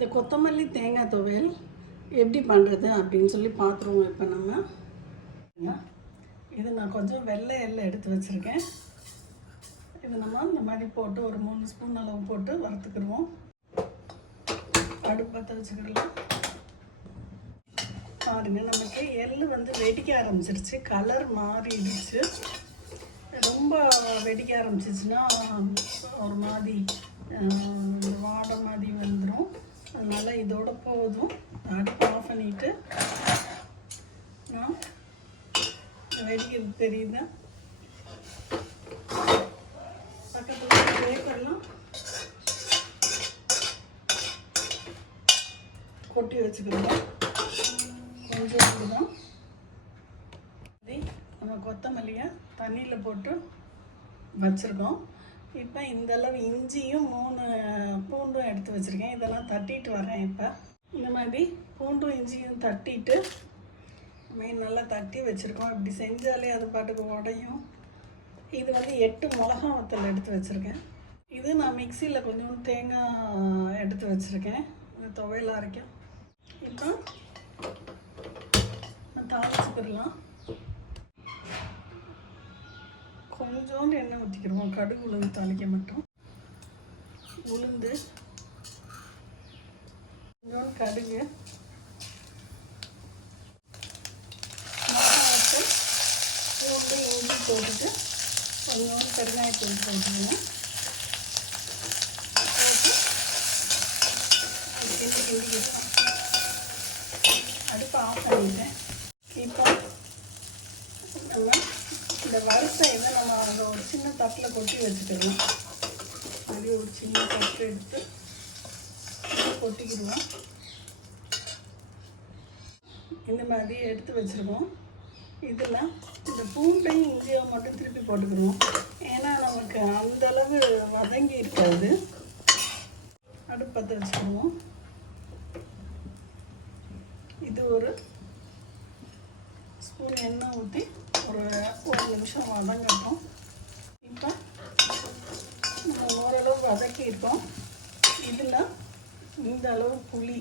இந்த கொத்தமல்லி தேங்காய் துவையல் எப்படி பண்ணுறது அப்படின்னு சொல்லி பார்த்துருவோம். இப்போ நம்ம இது நான் கொஞ்சம் வெள்ளை எண்ணெய் எடுத்து வச்சுருக்கேன். இது நம்ம இந்த மாதிரி போட்டு ஒரு 3 ஸ்பூன் அளவு போட்டு வறுத்துக்கிடுவோம். அடுப்பு பற்ற வச்சுக்கிடலாம். பாருங்க, நமக்கு எள்ளு வந்து வெடிக்க ஆரம்பிச்சிருச்சு, கலர் மாறிடுச்சு. ரொம்ப வெடிக்க ஆரம்பிச்சிச்சுன்னா ஒரு மாதிரி வாடை மாதிரி வந்துடும். அதனால் இதோட போதும். அடுப்பு ஆஃப் பண்ணிவிட்டு வெடிக்கிறது தெரியுது. பக்கத்தில் பேப்பர்லாம் கொட்டி வச்சுக்கலாம். கொஞ்சம் தான் நம்ம கொத்தமல்லியை தண்ணியில் போட்டு வச்சுருக்கோம். இப்போ இந்தளவு இஞ்சியும் 3 பூண்டும் எடுத்து வச்சுருக்கேன். இதெல்லாம் தட்டிட்டு வரேன். இப்போ இந்த மாதிரி பூண்டும் இஞ்சியும் தட்டிட்டு நல்லா தட்டி வச்சுருக்கோம். இப்படி செஞ்சாலே அது பாட்டுக்கு உடையும். இது வந்து 8 மிளகா வத்தல் எடுத்து வச்சுருக்கேன். இது நான் மிக்சியில் கொஞ்சம் தேங்காய் எடுத்து வச்சுருக்கேன். துவையல் அரைக்கும். இப்போ தாளிச்சுக்கிடலாம். கொஞ்சோண்டு எண்ணெய் ஊற்றிக்கிடுவோம். கடுகு உளுந்து தாளிக்க மட்டும். உளுந்து, கொஞ்சோண்டு கடுகு, மிளகாய், பூண்டு, இஞ்சி போட்டுட்டு கொஞ்சோண்டு பெருங்காயத்தூள் போட்டுக்கணும். போட்டு கிண்டிக்கிட்டோம். அடுப்பை ஆஃப் பண்ணிட்டேன். இப்போ நம்ம இந்த வறுத்த இதை நம்ம அதை ஒரு சின்ன தட்டில் கொட்டி வச்சுக்கலாம். அப்படியே ஒரு சின்ன தட்டு எடுத்து கொட்டிக்கிடுவோம். இந்த மாதிரி எடுத்து வச்சுருக்கோம். இதில் இந்த பூண்டையும் இஞ்சியை மட்டும் திருப்பி போட்டுக்கிடுவோம். ஏன்னா நமக்கு அந்தளவு வதங்கி இருக்காது. அடுப்பு பற்ற வச்சுக்கிடுவோம். இது ஒரு ஸ்பூன் எண்ணெய் ஊற்றி ஒரு நிமிஷம் வதங்கட்டும். இப்போ நம்ம ஓரளவு வதக்கியிருக்கோம். இதில் இந்த அளவு புளி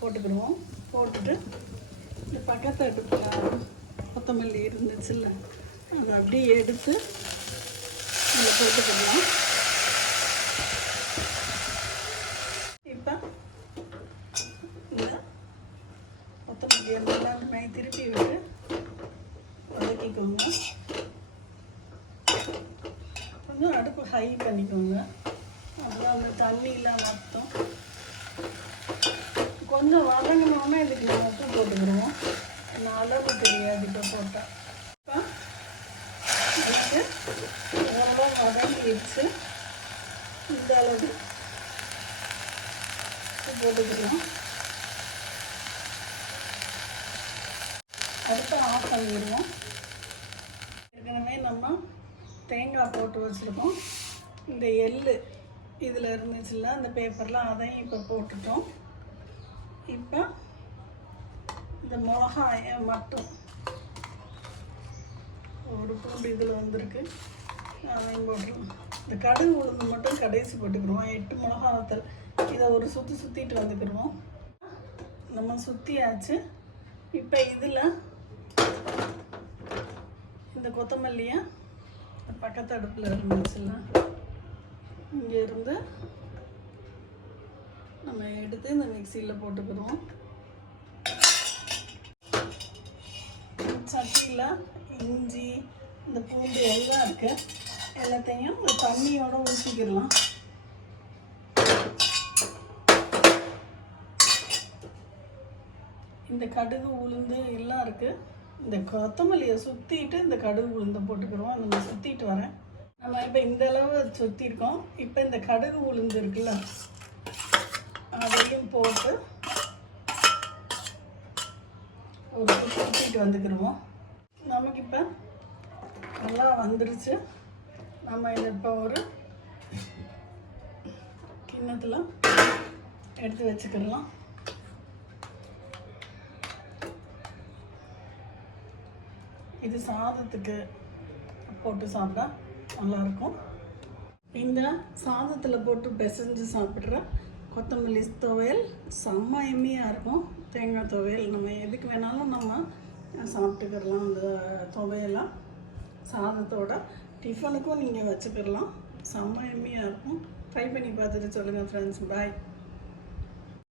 போட்டுக்கிடுவோம். போட்டுட்டு இந்த பக்கத்து அடுப்பில் கொத்தமல்லி இருந்துச்சுல்ல, அதை அப்படியே எடுத்து இதில் போட்டுக்கிடலாம். இப்போ இந்த கொத்தமல்லி எல்லாருமே திருப்பி விட்டு வதக்கிக்கோங்க. கொஞ்சம் அடுப்பு ஹை பண்ணிக்கோங்க. அப்புறம் அந்த தண்ணியெலாம் மொத்தம் கொஞ்சம் வதங்கினோன்னா இதுக்கு நம்ம உப்பு போட்டுக்கிடுவோம். அளவு தெரியாது இப்போ போட்டால். இப்போ ஓரளவு வதங்கிடுச்சு. இந்த அளவு போட்டுக்கலாம். அடுத்து ஆஃப் பண்ணிடுவோம். ஏற்கனவே நம்ம தேங்காய் போட்டு வச்சுருக்கோம். இந்த எள்ளு இதில் இருந்துச்சுல்ல அந்த பேப்பரில், அதையும் இப்போ போட்டுட்டோம். இப்போ இந்த மிளகாயை மட்டும் ஒரு பூண்டு இதில் வந்திருக்கு, அதையும் போட்டுருவோம். இந்த கடுகு உளுந்து மட்டும் கடைசி போட்டுக்கிடுவோம். 8 மிளகா வத்தல் இதை ஒரு சுற்றிட்டு வந்துக்கிடுவோம். நம்ம சுற்றியாச்சு. இப்போ இதில் இந்த கொத்தமல்லியை பக்கத்து அடுப்பில் இருந்துச்சுல்ல, இங்கே இருந்து நம்ம எடுத்து இந்த மிக்சியில் போட்டுக்கிறோம். சட்டியில் இஞ்சி, இந்த பூண்டு எல்லாம் இருக்குது. எல்லாத்தையும் இந்த தண்ணியோடு ஊற்றிக்கிடலாம். இந்த கடுகு உளுந்து எல்லாம் இருக்குது. இந்த கொத்தமல்லியை சுற்றிட்டு இந்த கடுகு உளுந்தை போட்டுக்கிறோம். நம்ம சுற்றிட்டு வரேன். நம்ம இப்போ இந்த அளவு சுற்றிருக்கோம். இப்போ இந்த கடுகு உளுந்து இருக்குல்ல, அதையும் போட்டு ஒரு சுற்றிட்டு வந்துக்கிடுவோம். நமக்கு இப்போ நல்லா வந்துருச்சு. நம்ம இதை இப்போ ஒரு கிண்ணத்தில் எடுத்து வச்சுக்கிடலாம். இது சாதத்துக்கு போட்டு சாப்பிட்டா நல்லாயிருக்கும். இந்த சாதத்தில் போட்டு பிசைஞ்சு சாப்பிட்ற கொத்தமல்லி துவையல் செம்ம எம்மியாக இருக்கும். தேங்காய் துவையல் நம்ம எதுக்கு வேணாலும் நம்ம சாப்பிட்டுக்கிடலாம். அந்த துவையெல்லாம் சாதத்தோட டிஃபனுக்கும் நீங்கள் வச்சுக்கிடலாம். செம்ம எம்மியாக இருக்கும். ட்ரை பண்ணி பார்த்துட்டு சொல்லுங்கள் ஃப்ரெண்ட்ஸ். பாய்.